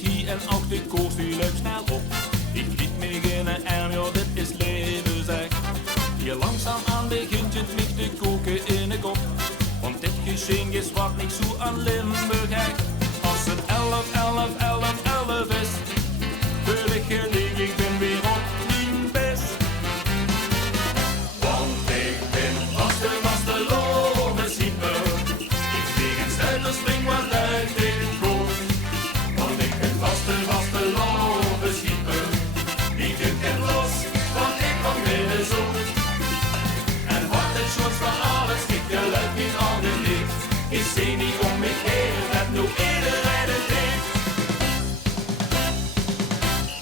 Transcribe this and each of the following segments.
is hier en ook de koers die loopt snel op. Ik liet me beginnen en ja, dit is leven zeg. Hier langzaam aan begint het mich te koken in de kop. Want dit geschenk is wat niet zo aan Limburg hecht. Als het 11, 11, 11, 11 is, wil ik gelijk, ik ben weer op mijn best. Want ik ben vaste lovenschieper. Ik vlieg en stuiter, spring wat uit dit koor. Want ik ben vaste lovenschieper. Ik ken los, want ik kom binnen zo. En wat het shorts van alles, ik geluid niet aan de licht. Ik zie niet om me heen, het nu iedereen het heeft.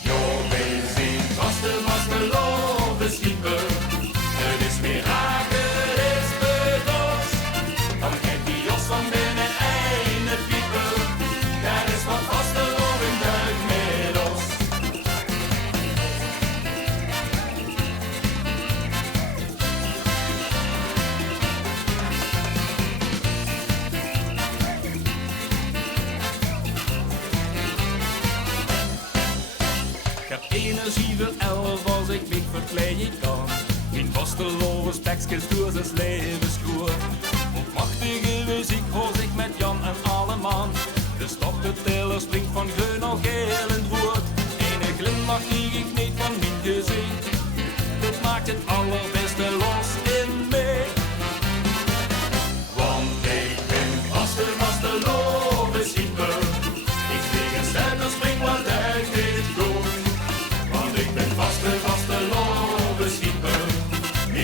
Jo, wij zien vaste lovenschieper. Het is weer raken, het is bedoeld. Dan kent die jos van binnen en het pieper. Daar is wat vaste loven duik met ons. Ik heb energie wil 11 als ik mich verkleien kan. Mijn vaste lovers tekstjes door z'n levensgroer. Op machtige muziek hoor ik met Jan en Alleman. De stop de teller springt van groen naar geel en rood. Ene glimlach die ik niet van mijn gezicht. Dit maakt het allerbeste los in mij. Want ik ben vaste lovenschieper. Ik vlieg en stuiter, spring wat uit dit koor. Want ik ben vaste lovenschieper.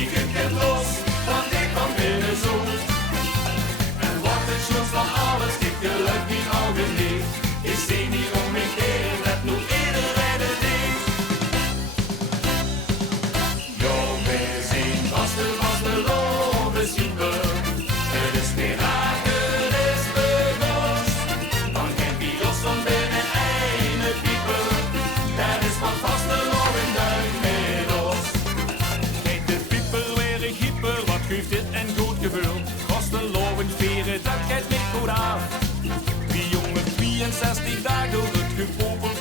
Ik ken los, want ik kom binnen zo. En wat het shorts van alles, ik geluid niet ogen niet. Ik zie niet om me heen, dat nu iedereen het heeft. Jo, wij zien vaste lovenschieper. Het is weer raken, het is begost. Dan kent die jos van binnen en het pieper. Er is wat vaste loven duik met ons. Kijk de pieper weer een hyper, wat geeft dit en goed gevoel. Vaste loven vieren, dat gaat niet goed aan. Die jongen 62 dagen door het gepoepel